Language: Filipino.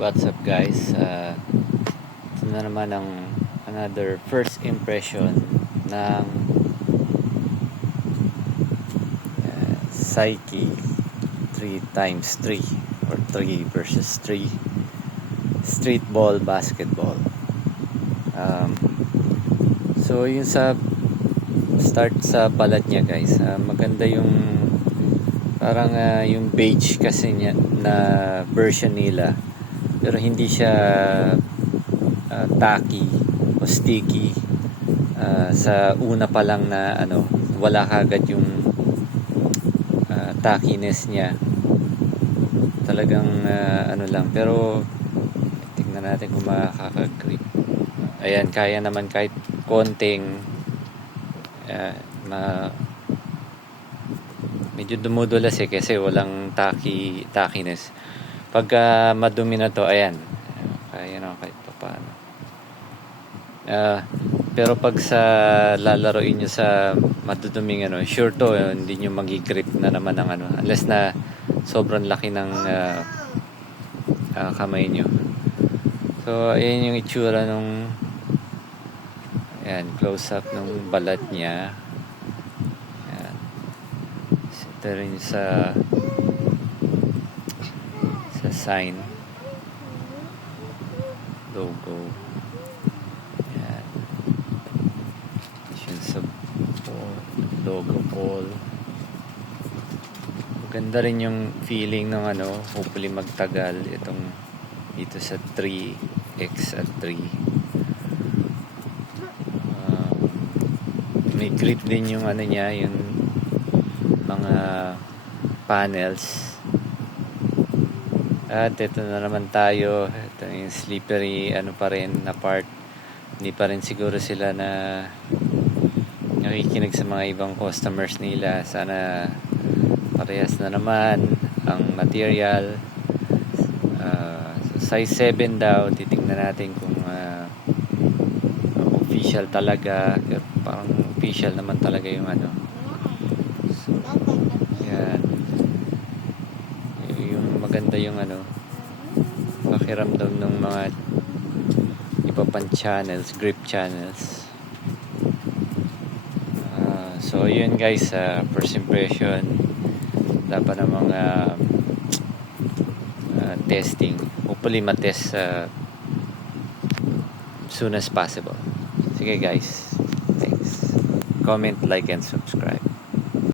What's up guys? Ito na naman ang another first impression ng Psyche 3x3 or 3 versus 3 street ball basketball. So yun sa start sa balat niya guys, maganda yung parang yung beige kasi niya na version nila, pero hindi siya tacky o sticky. Sa una pa lang na wala kagad yung tackiness niya, talagang lang, pero tingnan natin kung makaka-grip. Ayan, kaya naman kahit konting medyo dumudulas kasi walang tackiness. Pagka madumi na to, ayan, kaya na kahit pa paano. Pero pag sa lalaroin nyo sa maduduming sure to, hindi nyo magi-grip na naman ng unless na sobrang laki ng kamay nyo. So ayan yung itsura nung close up nung balat niya. Ayan. Ito rin sa sign logo. Ayan. Yun sa logo ball. Maganda rin yung feeling ng hopefully magtagal itong dito sa 3x at 3. May grip din yung niya, yung mga panels. At ito na naman tayo. Ito yung slippery pa rin na part. Hindi pa rin siguro sila na nakikinig sa mga ibang customers nila. Sana parehas na naman ang material. So size 7 daw. Titingnan natin kung official talaga. Parang official naman talaga yung So, yan. Yung maganda yung pakiramdam ng mga iba pang channels, grip channels. So yun guys, first impression dapat ng mga testing, hopefully matest soon as possible. Sige guys, thanks. Comment, like and subscribe.